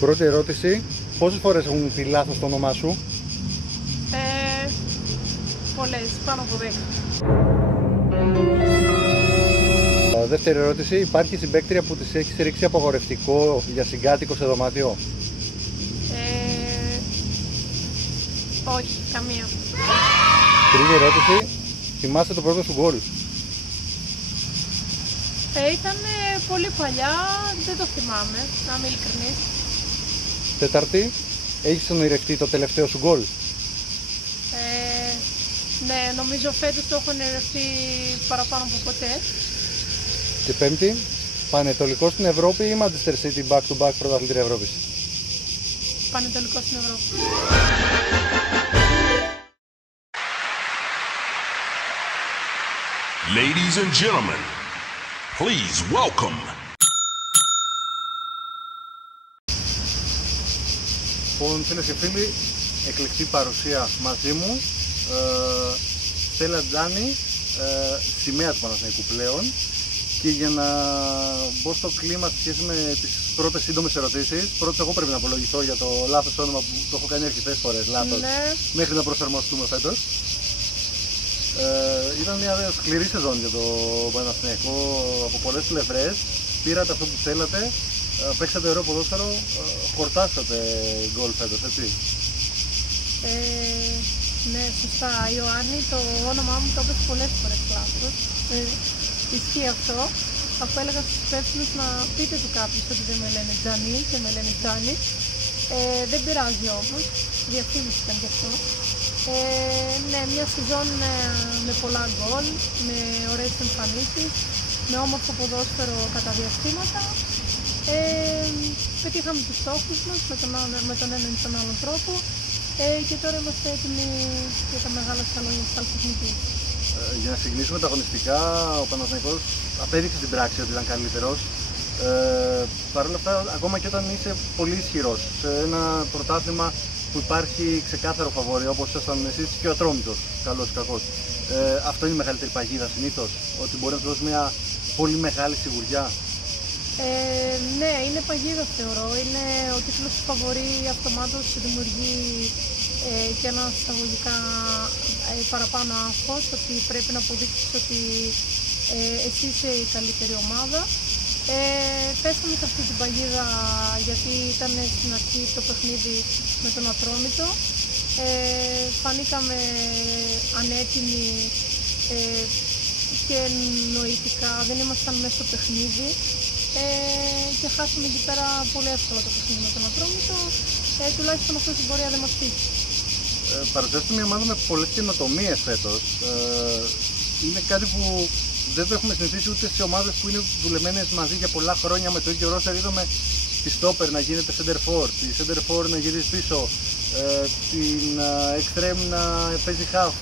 Πρώτη ερώτηση, πόσες φορές έχουν πει λάθος το όνομά σου? Πολλές, πάνω από 10. Δεύτερη ερώτηση, υπάρχει συμπαίκτρια που της έχει ρίξει απαγορευτικό για συγκάτοικο σε δωμάτιο? Όχι, καμία. Τρίτη ερώτηση, θυμάσαι το πρώτο σου γκολ? Ήταν πολύ παλιά, δεν το θυμάμαι, να είμαι ειλικρινής. Τέταρτη, έχεις ονειρευτεί το τελευταίο σου γκολ? Ναι, νομίζω φέτος το έχω ονειρευτεί παραπάνω από ποτέ. Και πέμπτη, Πανετολικό στην Ευρώπη ή Manchester City back-to-back πρωταθλήτρια Ευρώπης? Πανετολικό στην Ευρώπη. Ladies and gentlemen, please welcome. Λοιπόν, φίλες και φίλοι, εκλεκτή παρουσία μαζί μου, Στέλλα Τζάνη, σημαία του Παναθηναϊκού πλέον. Και για να μπω στο κλίμα σε σχέση με τις πρώτες σύντομες ερωτήσεις, πρώτος εγώ πρέπει να απολογηθώ για το λάθος όνομα που το έχω κάνει αρκετές φορές λάθος, Ναι. μέχρι να προσαρμοστούμε φέτος. Ήταν μια σκληρή σεζόν για το Παναθηναϊκό από πολλές πλευρές. Πήρατε αυτό που θέλατε, παίξατε ωραίο ποδόσφαιρο, χορτάσατε γκολ φέτος, έτσι? Ναι, σωστά. Ιωάννη, το όνομά μου το έπαιξε πολλές φορές λάθος. Ισχύει αυτό. Αφού έλεγα στους υπεύθυνους να πείτε του κάποιους ότι δεν με λένε Τζανί και με λένε Τζάνι. Δεν πειράζει όμως, διαφήμιση ήταν γι' αυτό. Ναι, μια σεζόν με πολλά γκολ, με ωραίες εμφανίσεις, με όμορφο ποδόσφαιρο κατά διαστήματα. Πετύχαμε τους στόχους μας με τον έναν ή τον άλλον τρόπο και τώρα είμαστε έτοιμοι για τα μεγάλα σαλόνια της Αλφα-Εθνικής. Για να ξεκινήσουμε τα αγωνιστικά, ο Παναθηναϊκός απέδειξε την πράξη ότι ήταν καλύτερος. Παρ' όλα αυτά, ακόμα και όταν είσαι πολύ ισχυρός σε ένα πρωτάθλημα που υπάρχει ξεκάθαρο φαβόρι, όπως ήσασταν εσείς και ο Ατρόμητος, καλός ή κακός, αυτό είναι η μεγαλύτερη παγίδα συνήθως, ότι μπορεί να του δώσει μια πολύ μεγάλη σιγουριά? Ναι, είναι παγίδα θεωρώ. Είναι ο τίτλος του φαβορί αυτομάτως δημιουργεί και ένα εισαγωγικά παραπάνω άγχος, ότι πρέπει να αποδείξεις ότι εσύ είσαι η καλύτερη ομάδα. Πέσαμε σε αυτή την παγίδα γιατί ήταν στην αρχή το παιχνίδι με τον Ατρόμητο. Φανήκαμε ανέτοιμοι και νοητικά, δεν ήμασταν μέσα στο παιχνίδι. Και χάσαμε εκεί πέρα πολύ εύκολα το παιχνίδι με τον Ατρόμητο. Τουλάχιστον αυτό στην πορεία δεν μας φύγει. Παρουσιάζεται μια ομάδα με πολλές καινοτομίες φέτος. Είναι κάτι που δεν το έχουμε συνηθίσει ούτε σε ομάδες που είναι δουλεμένες μαζί για πολλά χρόνια με το ίδιο ρόστερ. Είδαμε τη στόπερ να γίνεται center for, τη center for να γυρίζει πίσω, την extreme να παίζει half.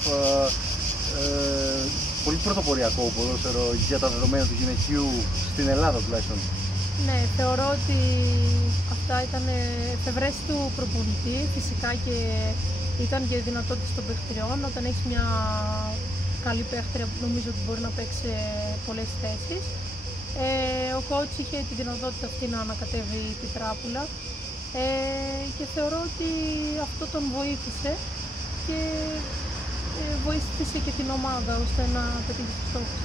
Πολύ πρωτοποριακό ποδόσφαιρο για τα δεδομένα του γυναικείου στην Ελλάδα τουλάχιστον. Ναι, θεωρώ ότι αυτά ήταν εφευρές του προπονητή, φυσικά και ήταν και οι δυνατότητες των παιχτριών. Όταν έχεις μια καλή παίχτρια που νομίζω ότι μπορεί να παίξει σε πολλές θέσεις. Ο coach είχε τη δυνατότητα αυτή να ανακατεύει την τράπουλα και θεωρώ ότι αυτό τον βοήθησε και βοήθησε και την ομάδα ώστε να πετύχει τους στόχους.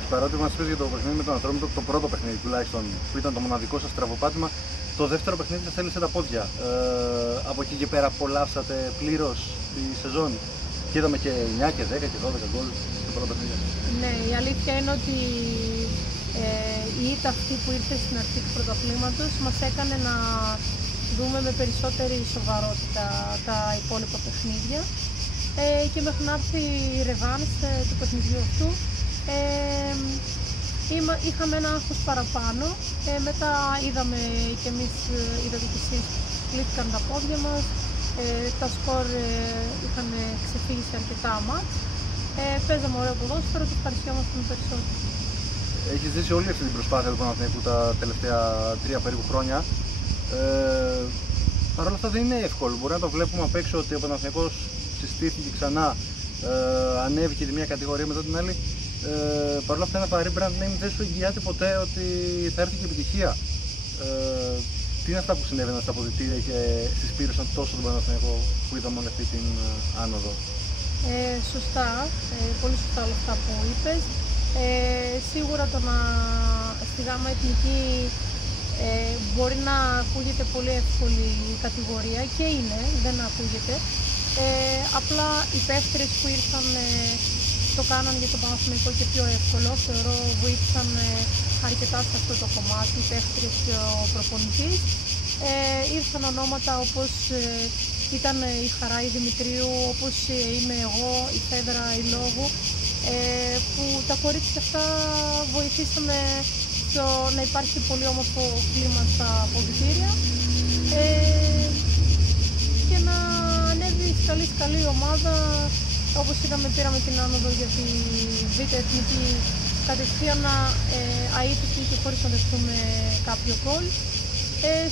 Και παρότι μας πες για το παιχνίδι με τον Ατρόμητο, το πρώτο παιχνίδι τουλάχιστον, που ήταν το μοναδικό σας στραβοπάτημα, το δεύτερο παιχνίδι σας θέλησε τα πόδια. Από εκεί και πέρα απολαύσατε πλήρως τη σεζόν και είδαμε και 9 και 10 και 12 γκολ στο πρώτο παιχνίδι. Ναι, η αλήθεια είναι ότι η ήττα αυτή που ήρθε στην αρχή του πρωταθλήματος μας έκανε να δούμε με περισσότερη σοβαρότητα τα υπόλοιπα παιχνίδια και μέχρι να έρθει η ρεβάνς του παιχνιδιού αυτού είχαμε ένα άγχος παραπάνω. Μετά είδαμε και εμείς, είδατε και εσείς, πλήθηκαν τα πόδια μας, τα σκορ είχαν ξεφύγει σε αρκετά μάτς. Παίζαμε ωραίο ποδόσφαιρο και ευχαριστιόμασταν περισσότερο. Έχεις ζήσει όλη αυτή την προσπάθεια του Παναθηναϊκού τα τελευταία 3 περίπου χρόνια. Παρ' όλα αυτά δεν είναι εύκολο. Μπορεί να το βλέπουμε απ' έξω ότι ο Παναθηναϊκός συστήθηκε ξανά, ανέβηκε τη μία κατηγορία μετά την άλλη. Παρ' όλα αυτά ένα βαρύ brand name δεν σου εγγυάται ποτέ ότι θα έρθει και επιτυχία. Τι είναι αυτά που συνέβαιναν στα αποδυτήρια και συσπήρωσαν τόσο τον Παναθηναϊκό που είδαμε όλη αυτή την άνοδο? Σωστά, πολύ σωστά όλα αυτά που είπες. Σίγουρα το να στη ΓΑΜΑ Εθνική μπορεί να ακούγεται πολύ εύκολη η κατηγορία και είναι, δεν ακούγεται. Απλά οι παίχτες που ήρθαν το κάναν για το Παναθηναϊκό και πιο εύκολο. Θεωρώ βοήθησαν αρκετά σε αυτό το κομμάτι, οι παίχτες και ο προπονητής. Ήρθαν ονόματα όπως ήταν η Χαρά η Δημητρίου, όπως είμαι εγώ, η Φέδρα η Λόγου, που τα κορίτσια αυτά βοηθήσαμε στο να υπάρχει πολύ όμορφο κλίμα στα αποδυτήρια και να ανέβει καλή ομάδα. Όπως είδαμε, πήραμε την άνοδο για τη Β' Εθνική κατευθείαν αίτητη και χωρίς να δεχτούμε κάποιο γκολ.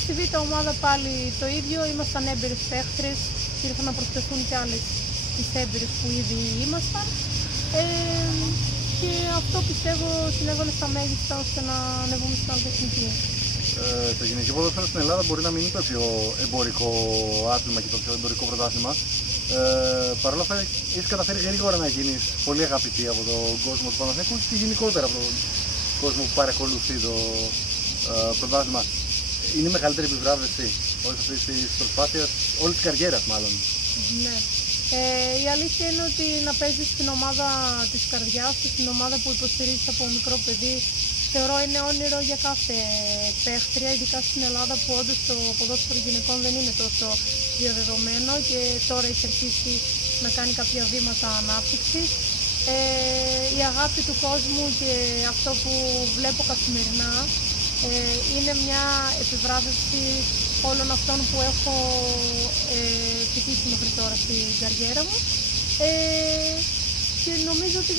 Στη Β' ομάδα πάλι το ίδιο, ήμασταν έμπειρες παίχτες, ήρθαν να προσθεθούν κι άλλες τις έμπειρες που ήδη ήμασταν. Και αυτό πιστεύω συνέβαλε στα μέγιστα ώστε να ανεβούμε στην Εθνική. Το γυναικείο ποδόσφαιρο στην Ελλάδα μπορεί να μην είναι το πιο εμπορικό άθλημα και το πιο εμπορικό πρωτάθλημα. Παρ' όλα αυτά, έχεις καταφέρει γρήγορα να γίνεις πολύ αγαπητή από τον κόσμο του Παναθηναϊκού και γενικότερα από τον κόσμο που παρακολουθεί το πρωτάθλημα. Είναι η μεγαλύτερη επιβράβευση όλης αυτής της προσπάθειας, όλης της καριέρας μάλλον. Ναι. Η αλήθεια είναι ότι να παίζεις στην ομάδα της καρδιάς σου, στην ομάδα που υποστηρίζεις από μικρό παιδί, θεωρώ είναι όνειρο για κάθε παίχτρια, ειδικά στην Ελλάδα που όντως το ποδόσφαιρο γυναικών δεν είναι τόσο διαδεδομένο και τώρα έχει αρχίσει να κάνει κάποια βήματα ανάπτυξης. Η αγάπη του κόσμου και αυτό που βλέπω καθημερινά είναι μια επιβράβευση όλων αυτών που έχω επιτύχει μέχρι τώρα στην καριέρα μου και νομίζω ότι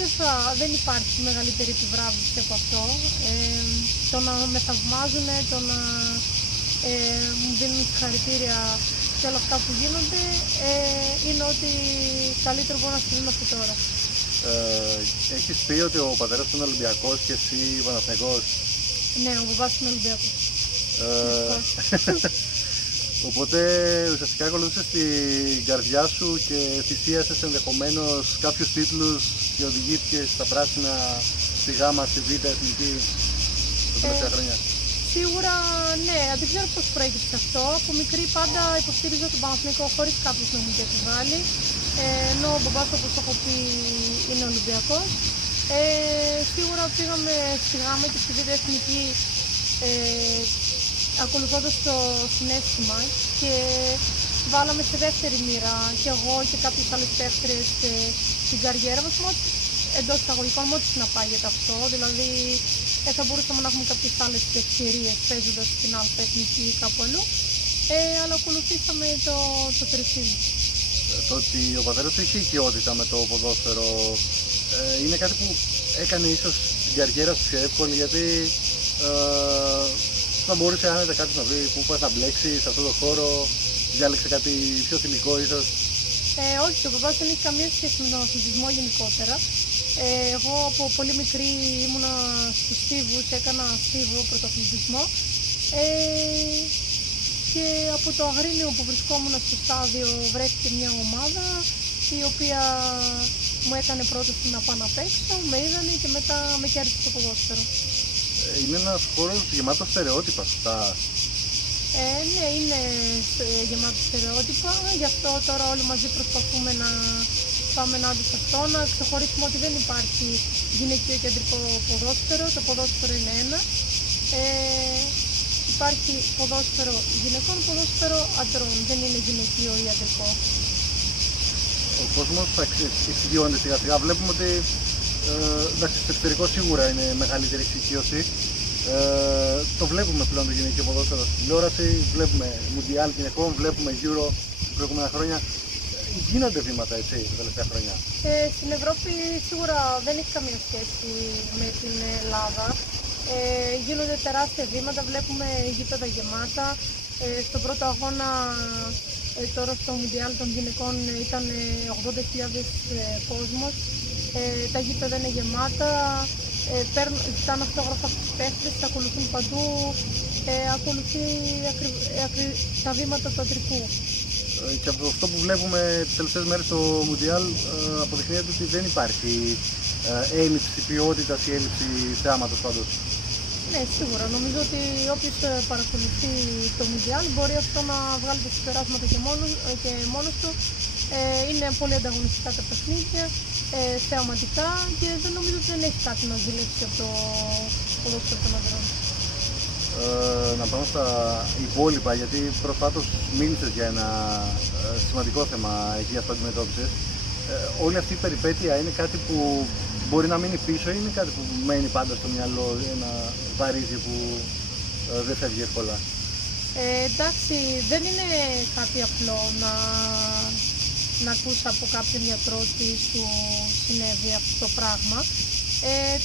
δεν υπάρχει μεγαλύτερη επιβράβευση από αυτό. Το να με θαυμάζουν, το να μου δίνουν συγχαρητήρια και όλα αυτά που γίνονται είναι ότι καλύτερο μπορώ να συμβεί μέχρι τώρα. Έχεις πει ότι ο πατέρας του είναι Ολυμπιακός και εσύ Παναθηναϊκός? Ναι, ο μπαμπάς είναι Ολυμπιακός. Οπότε ουσιαστικά ακολούθησες την καρδιά σου και θυσίασες ενδεχομένως κάποιους τίτλους και οδηγήθηκες στα πράσινα, στη ΓΑΜΑ, στη Β' Εθνική τα τελευταία χρόνια. Σίγουρα ναι, δεν ξέρω πώς προέκυψε αυτό. Από μικρή πάντα υποστήριζα τον Παναθηναϊκό χωρίς κάποιος να μου το επιβάλλει. Ενώ ο μπαμπάς, όπως έχω πει, είναι Ολυμπιακός. Σίγουρα πήγαμε στη ΓΑΜΑ και στη Β' Εθνική ακολουθώντας το συναίσθημα και βάλαμε σε δεύτερη μοίρα και εγώ και κάποιες άλλες παίχτρες στην καριέρα μας, εντός εισαγωγικών, ό,τι συναπάγεται αυτό. Δηλαδή θα μπορούσαμε να έχουμε κάποιες άλλες ευκαιρίες παίζοντας στην Α' Εθνική ή κάπου αλλού, αλλά ακολουθήσαμε το θρησκείο. Το ότι ο πατέρας του είχε οικειότητα με το ποδόσφαιρο είναι κάτι που έκανε ίσως την καριέρα σου πιο εύκολη, γιατί θα μπορούσε άνετα κάποιος να βρει πού πας να μπλέξεις σε αυτό το χώρο, διάλεξε κάτι πιο θηλυκό ίσως? Όχι, ο παπάς δεν έχει καμία σχέση με τον αθλητισμό γενικότερα. Εγώ από πολύ μικρή ήμουνα στους στίβους, έκανα στίβο πρωταθλητισμό και από το Αγρίνιο που βρισκόμουν στο στάδιο βρέθηκε μια ομάδα η οποία μου έκανε πρόταση να πάω να παίξω, με είδανε και μετά με κέρδισε το ποδόσφαιρο. Είναι ένας χώρος γεμάτος στερεότυπα, σωστά? Ναι, είναι γεμάτο στερεότυπα, γι' αυτό τώρα όλοι μαζί προσπαθούμε να πάμε ενάντια σε αυτό, να ξεχωρίσουμε ότι δεν υπάρχει γυναικείο κεντρικό ποδόσφαιρο, το ποδόσφαιρο είναι ένα. Υπάρχει ποδόσφαιρο γυναικών, ποδόσφαιρο αντρών, δεν είναι γυναικείο ή αντρικό. Ο κόσμος θα εξοικειώνεται σιγά σιγά, βλέπουμε ότι εντάξει, στο εξωτερικό σίγουρα είναι μεγαλύτερη εξοικείωση. Το βλέπουμε πλέον το γυναικείο ποδόσφαιρο στην τηλεόραση, βλέπουμε Μουντιάλ γυναικών, βλέπουμε Euro τα προηγούμενα χρόνια. Γίνονται βήματα έτσι τα τελευταία χρόνια? Στην Ευρώπη σίγουρα δεν έχει καμία σχέση με την Ελλάδα. Γίνονται τεράστια βήματα, βλέπουμε γήπεδα γεμάτα. Στον πρώτο αγώνα τώρα στο Μουντιάλ των γυναικών ήταν 80.000 κόσμος. Τα γήπεδα είναι γεμάτα, ζητάνε αυτόγραφα στις παίχτες, τα ακολουθούν παντού ακολουθεί τα βήματα του αντρικού. Και από αυτό που βλέπουμε τις τελευταίες μέρες στο Μουντιάλ αποδεικνύεται ότι δεν υπάρχει έλλειψη ποιότητας ή έλλειψη θεάματος πάντως. Ναι, σίγουρα. Νομίζω ότι όποιος παρακολουθεί το Μουντιάλ μπορεί αυτό να βγάλει τα συμπεράσματα και μόνος του. Είναι πολύ ανταγωνιστικά τα παιχνίδια, θεαματικά και δεν νομίζω ότι δεν έχει κάτι να ζηλέψει από το ποδόσφαιρο των ανδρών. Να πάμε στα υπόλοιπα, γιατί προσφάτως μίλησες για ένα σημαντικό θέμα υγείας που αντιμετώπισες. Όλη αυτή η περιπέτεια είναι κάτι που μπορεί να μείνει πίσω ή είναι κάτι που μένει πάντα στο μυαλό, ένα βαρύδι που δεν φεύγει εύκολα? Εντάξει, δεν είναι κάτι απλό να ακούσει από κάποιον γιατρό ότι σου συνέβη αυτό το πράγμα.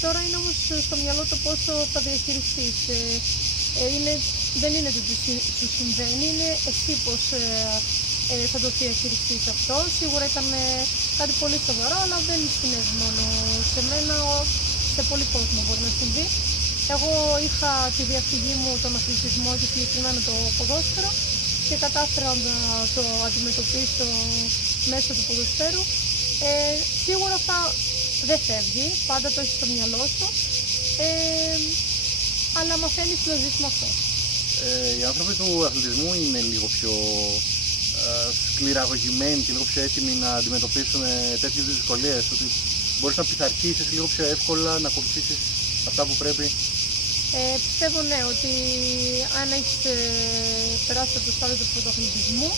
Τώρα είναι όμως στο μυαλό το πόσο θα διαχειριστείς. Δεν είναι ότι σου συμβαίνει, είναι εσύ πώς θα το διαχειριστείς αυτό. Σίγουρα ήταν κάτι πολύ σοβαρό, αλλά δεν συνέβη μόνο σε μένα, σε πολύ κόσμο μπορεί να συμβεί. Εγώ είχα τη διαφυγή μου τον αθλητισμό και συγκεκριμένα το ποδόσφαιρο και κατάφερα να το αντιμετωπίσω μέσω του ποδοσφαίρου. Σίγουρα δεν φεύγει, πάντα το έχεις στο μυαλό σου, αλλά μαθαίνεις να ζεις με αυτό. Οι άνθρωποι του αθλητισμού είναι λίγο πιο σκληραγωγημένοι και λίγο πιο έτοιμοι να αντιμετωπίσουν τέτοιες δυσκολίες, ότι μπορείς να πειθαρχήσεις λίγο πιο εύκολα, να ακολουθήσεις αυτά που πρέπει? Πιστεύω ναι, ότι αν έχεις περάσει από το στάδιο του πρωτοαθλητισμού,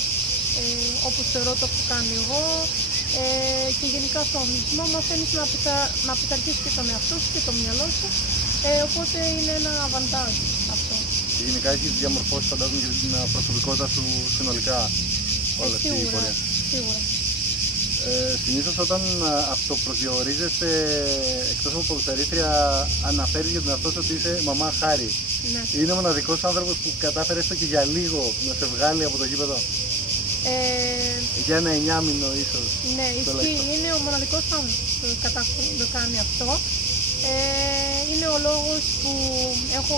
όπως θεωρώ το έχω κάνει εγώ, και γενικά στον αθλητισμό μαθαίνεις να πειθαρχήσεις και τον εαυτό σου και το μυαλό σου, οπότε είναι ένα αβαντάζ αυτό. Και γενικά έχεις διαμορφώσει φαντάζομαι και την προσωπικότητα σου συνολικά όλα αυτή η πορεία. Σίγουρα. Συνήθως όταν αυτοπροσδιορίζεσαι εκτός από ποδοσφαιρίστρια αναφέρεις για τον εαυτό σου ότι είσαι μαμά Χάρη. Ναι. Είναι ο μοναδικός άνθρωπος που κατάφερε έστω και για λίγο να σε βγάλει από το γήπεδο? Για ένα 9μηνο ίσως? Ναι, ισχύει. Είναι ο μοναδικός άνθρωπος που κατάφερε να το κάνει αυτό. Είναι ο λόγος που έχω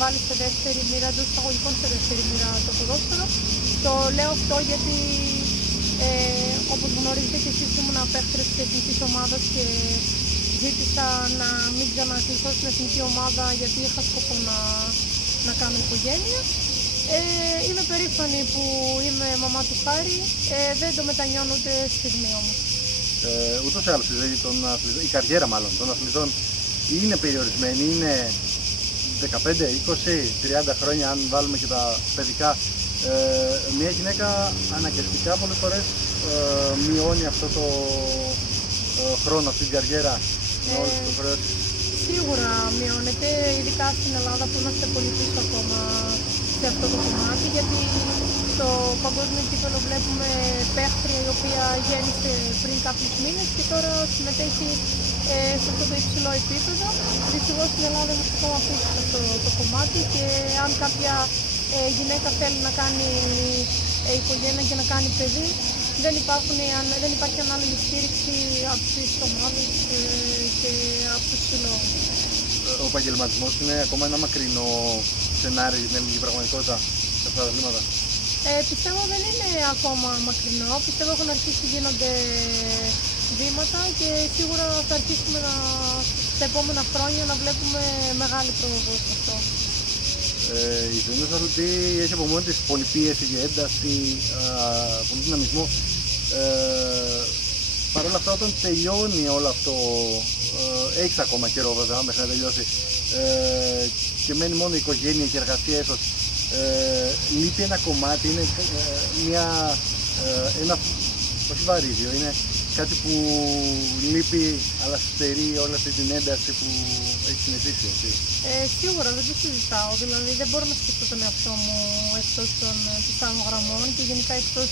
βάλει σε δεύτερη μοίρα, εντός εισαγωγικών σε δεύτερη μοίρα το ποδόσφαιρο. Το λέω αυτό γιατί όπως γνωρίζετε και εσείς ήμουν παίκτρια της εθνικής ομάδας και ζήτησα να μην ξανακληθώ στην εθνική ομάδα γιατί είχα σκοπό να κάνω οικογένεια. Είμαι περήφανη που είμαι μαμά του Χάρη, δεν το μετανιώνω ούτε στιγμή όμως. Ούτως ή άλλως η καριέρα μάλλον των αθλητών είναι περιορισμένη, είναι 15, 20, 30 χρόνια αν βάλουμε και τα παιδικά. Μια γυναίκα αναγκαστικά πολλές φορές μειώνει αυτό το χρόνο, αυτή την καριέρα με όλες τις υποχρεώσεις. Σίγουρα μειώνεται, ειδικά στην Ελλάδα που είμαστε πολύ πίσω ακόμα σε αυτό το κομμάτι, γιατί στο παγκόσμιο κύπελλο βλέπουμε παίχτρια η οποία γέννησε πριν κάποιους μήνες και τώρα συμμετέχει σε αυτό το υψηλό επίπεδο. Δυστυχώς στην Ελλάδα είμαστε ακόμα πίσω σε αυτό το κομμάτι και αν κάποια γυναίκα θέλει να κάνει οικογένεια και να κάνει παιδί, δεν υπάρχει ανάλογη στήριξη από τις ομάδες και από τους συλλόγους. Ο επαγγελματισμός είναι ακόμα ένα μακρινό σενάριο για την ελληνική πραγματικότητα σε αυτά τα αθλήματα? Πιστεύω δεν είναι ακόμα μακρινό. Πιστεύω έχουν αρχίσει γίνονται βήματα και σίγουρα θα αρχίσουμε τα επόμενα χρόνια να βλέπουμε μεγάλη πρόοδο σε αυτό. Η ζωή ενός αθλητή έχει από μόνη της πολυπίεση, ένταση, πολύ δυναμισμό. Παρ' όλα αυτά, όταν τελειώνει όλο αυτό, έχεις ακόμα καιρό βέβαια μέχρι να τελειώσει και μένει μόνο η οικογένεια και η εργασία έσως, λείπει ένα κομμάτι, είναι ένα όχι βαρύδιο, είναι κάτι που λείπει αλλά στερεί όλη αυτή την ένταση που έχει συνηθίσει εσύ. Σίγουρα δεν το συζητάω, δηλαδή δεν μπορώ να σκεφτώ τον εαυτό μου εκτός των πιθανών γραμμών και γενικά εκτός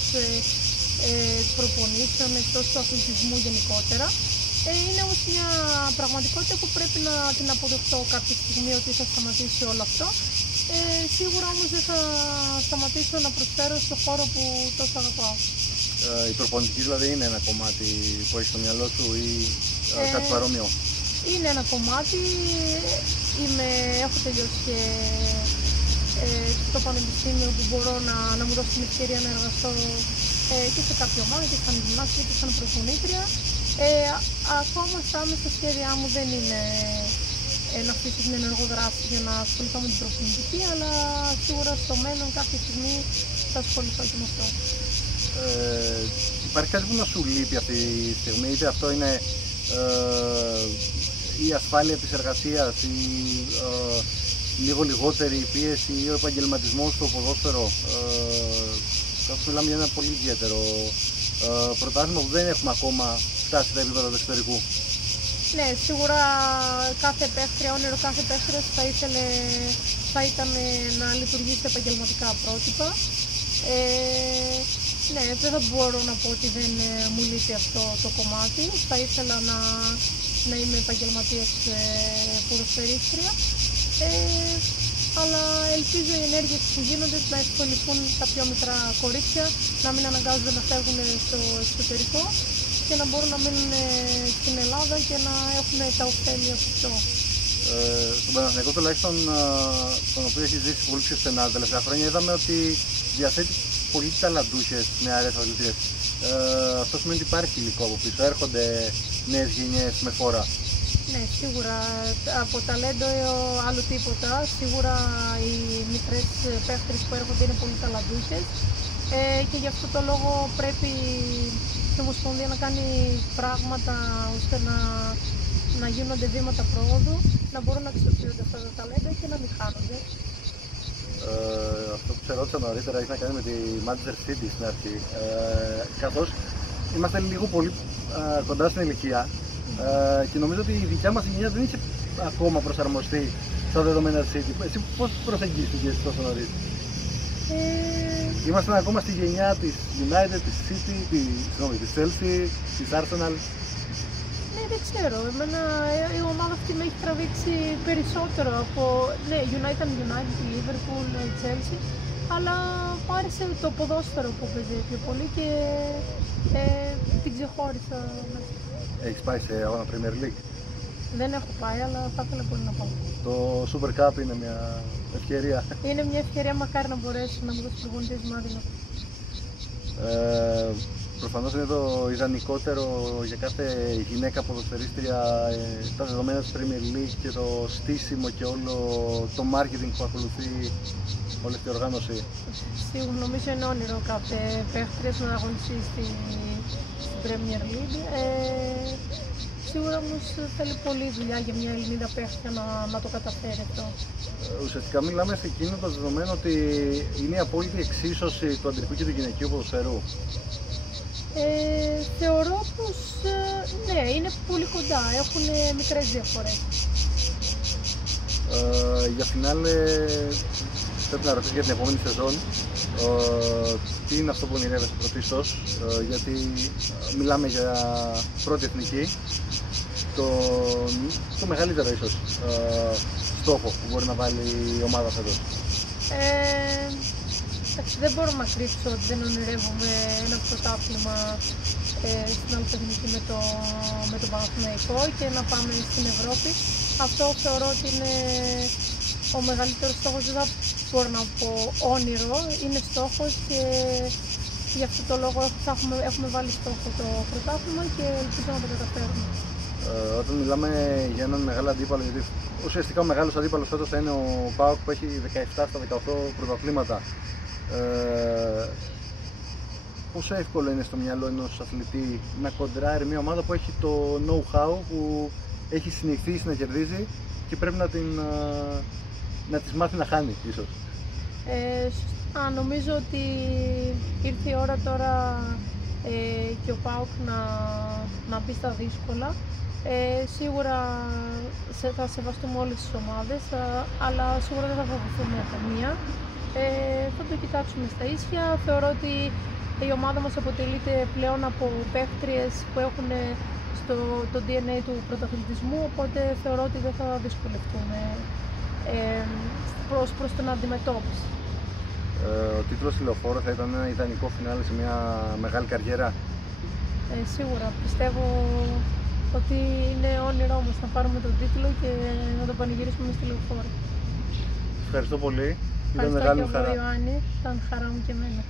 προπονήσεων, εκτός του αθλητισμού γενικότερα. Είναι όμως μια πραγματικότητα που πρέπει να την αποδεχτώ κάποια στιγμή ότι θα σταματήσει όλο αυτό. Σίγουρα όμως δεν θα σταματήσω να προσφέρω στον χώρο που τόσο αγαπάω. Η προπονητική δηλαδή είναι ένα κομμάτι που έχει στο μυαλό σου ή κάτι παρόμοιο? Είναι ένα κομμάτι, έχω τελειώσει και στο πανεπιστήμιο που μπορώ να μου δώσει την ευκαιρία να εργαστώ και σε κάποια ομάδα και σαν γυμνάστρια και σαν προπονήτρια. Ακόμα στα άμεσα σχέδιά μου δεν είναι να αφήσω την ενεργό δράση για να ασχοληθώ με την προπονητική, αλλά σίγουρα στο μέλλον κάποια στιγμή θα ασχοληθώ και με αυτό. Υπάρχει κάτι που να σου λείπει αυτή τη στιγμή, είτε αυτό είναι η ασφάλεια της εργασίας, η λίγο λιγότερη πίεση ή ο επαγγελματισμός στο ποδόσφαιρο. Μιλάμε για ένα πολύ ιδιαίτερο πρωτάθλημα που δεν έχουμε ακόμα φτάσει στα επίπεδα του εξωτερικού. Ναι, σίγουρα κάθε παίχτρια, όνειρο κάθε παίχτριας θα ήταν να λειτουργήσει σε επαγγελματικά πρότυπα. Ναι, δεν θα μπορώ να πω ότι δεν μου λείπει αυτό το κομμάτι. Θα ήθελα να είμαι επαγγελματίας ποδοσφαιρίστρια. Αλλά ελπίζω οι ενέργειες που γίνονται να ευκολυθούν τα πιο μικρά κορίτσια, να μην αναγκάζονται να φεύγουν στο εξωτερικό και να μπορούν να μείνουν στην Ελλάδα και να έχουν τα ωφέλη από αυτό. Στον Παναθηναϊκό τουλάχιστον, τον οποίο έχει ζήσει πολύ πιο στενά τα τελευταία χρόνια, είδαμε ότι διαθέτει πολύ ταλαντούχες νεαρές αθλητές. Αυτό σημαίνει ότι υπάρχει υλικό από πίσω, έρχονται νέες γενιές με φόρα. Ναι, σίγουρα από ταλέντο άλλο τίποτα. Σίγουρα οι μικρές παίχτρες που έρχονται είναι πολύ ταλαντούχες και γι' αυτό το λόγο πρέπει η Ομοσπονδία να κάνει πράγματα ώστε να γίνονται βήματα προόδου, να μπορούν να αξιοποιούνται αυτά τα ταλέντα και να μην χάνονται. Αυτό που σε ρώτησα νωρίτερα έχει να κάνει με τη Manchester City στην αρχή. Καθώς είμαστε λίγο πολύ κοντά στην ηλικία και νομίζω ότι η δικιά μας γενιά δεν είχε ακόμα προσαρμοστεί στα δεδομένα της City. Εσύ πώς προσεγγίστηκες τόσο νωρίς? Είμαστε ακόμα στη γενιά της United, της City, της Chelsea, της Arsenal. Ναι, δεν ξέρω. Εμένα η ομάδα αυτή με έχει τραβήξει περισσότερο από... Ναι, United, Liverpool, Chelsea, αλλά μου άρεσε το ποδόσφαιρο που παίζει πιο πολύ και την ξεχώρισα. Έχεις πάει σε αγώνα Premier League? Δεν έχω πάει, αλλά θα ήθελα πολύ να πάω. Το Super Cup είναι μια ευκαιρία. Είναι μια ευκαιρία, μακάρι να μπορέσει να μου δώσει προπονητής μάδι. Προφανώς είναι το ιδανικότερο για κάθε γυναίκα ποδοσφαιρίστρια τα δεδομένα της Premier League και το στήσιμο και όλο το marketing που ακολουθεί όλη αυτή η οργάνωση. Σίγουρα νομίζω είναι όνειρο κάθε παίχτριας να αγωνιστεί στην Premier League. Σίγουρα όμως θέλει πολλή δουλειά για μια Ελληνίδα παίχτρια να το καταφέρει αυτό. Ουσιαστικά μιλάμε σε εκείνο το δεδομένο ότι είναι η απόλυτη εξίσωση του αντρικού και του γυναικείου ποδοσφαίρου. Θεωρώ πως ναι, είναι πολύ κοντά, έχουν μικρές διαφορές. Για φινάλε πρέπει να ρωτήσω για την επόμενη σεζόν τι είναι αυτό που ονειρεύεσαι πρωτίστως, γιατί μιλάμε για πρώτη εθνική, το μεγαλύτερο ίσως στόχο που μπορεί να βάλει η ομάδα φέτος. Δεν μπορώ να κρύψω ότι δεν ονειρεύομαι ένα πρωτάθλημα στην Αλφαδινική με τον Παναθηναϊκό και να πάμε στην Ευρώπη. Αυτό θεωρώ ότι είναι ο μεγαλύτερος στόχος, δεν θα μπορώ να πω όνειρο, είναι στόχος και γι' αυτό το λόγο έχουμε βάλει στόχο το πρωτάθλημα και ελπίζω να το καταφέρουμε. Όταν μιλάμε για έναν μεγάλο αντίπαλο, γιατί ουσιαστικά ο μεγάλος αντίπαλος φέτος θα είναι ο ΠΑΟΚ που έχει 17 στα 18 πρωταθλήματα. Πόσο εύκολο είναι στο μυαλό ενός αθλητή να κοντράρει μια ομάδα που έχει το know-how, που έχει συνηθίσει να κερδίζει και πρέπει να της μάθει να χάνει ίσως? Νομίζω ότι ήρθε η ώρα τώρα και ο ΠΑΟΚ να μπει στα δύσκολα. Σίγουρα θα σεβαστούμε όλες τις ομάδες, αλλά σίγουρα δεν θα φοβηθούμε καμία. Θα το κοιτάξουμε στα ίσια. Θεωρώ ότι η ομάδα μας αποτελείται πλέον από παίχτριες που έχουν το DNA του πρωταθλητισμού, οπότε θεωρώ ότι δεν θα δυσκολευτούμε προς την αντιμετώπιση. Ο τίτλος τηλεοφόρο θα ήταν ένα ιδανικό φινάλε σε μια μεγάλη καριέρα. Σίγουρα. Πιστεύω ότι είναι όνειρό μας να πάρουμε τον τίτλο και να το πανηγυρίσουμε στη τηλεοφόρο. Ευχαριστώ πολύ. Ήταν μεγάλη μου χαρά. Ιωάννη, ήταν χαρά μου και εμένα.